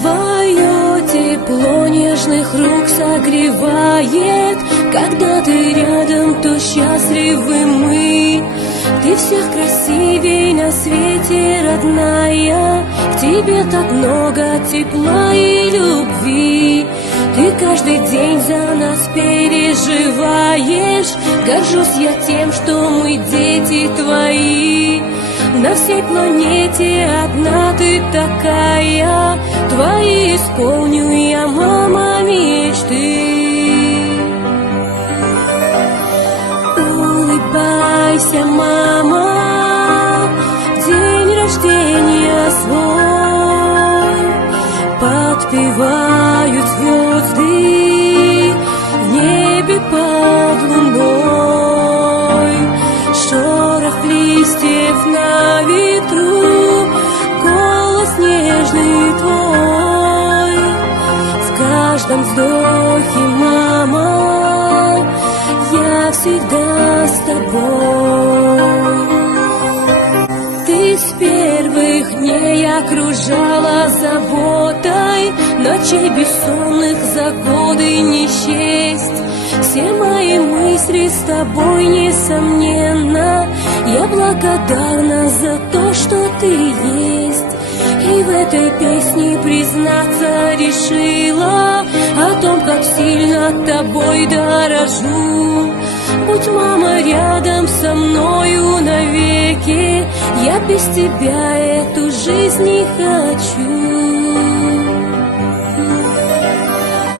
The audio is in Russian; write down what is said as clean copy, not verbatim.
Твое тепло нежных рук согревает. Когда ты рядом, то счастливы мы. Ты всех красивей на свете, родная. В тебе так много тепла и любви. Ты каждый день за нас переживаешь. Горжусь я тем, что мы дети твои. На всей планете одна ты такая. Твои исполню я, мама, мечты. Улыбайся, мама, в день рождения свой. Подпевают звезды в небе под луной. Шорох листьев на ветру, голос нежный твой. В каждом вздохе, мама, я всегда с тобой. Ты с первых дней окружала заботой, ночей бессонных за годы не счесть. Все мои мысли с тобой, несомненно. Я благодарна за то, что ты есть. И в этой песне признаться решила о том, как сильно тобой дорожу. Будь, мама, рядом со мною навеки, я без тебя эту жизнь не хочу.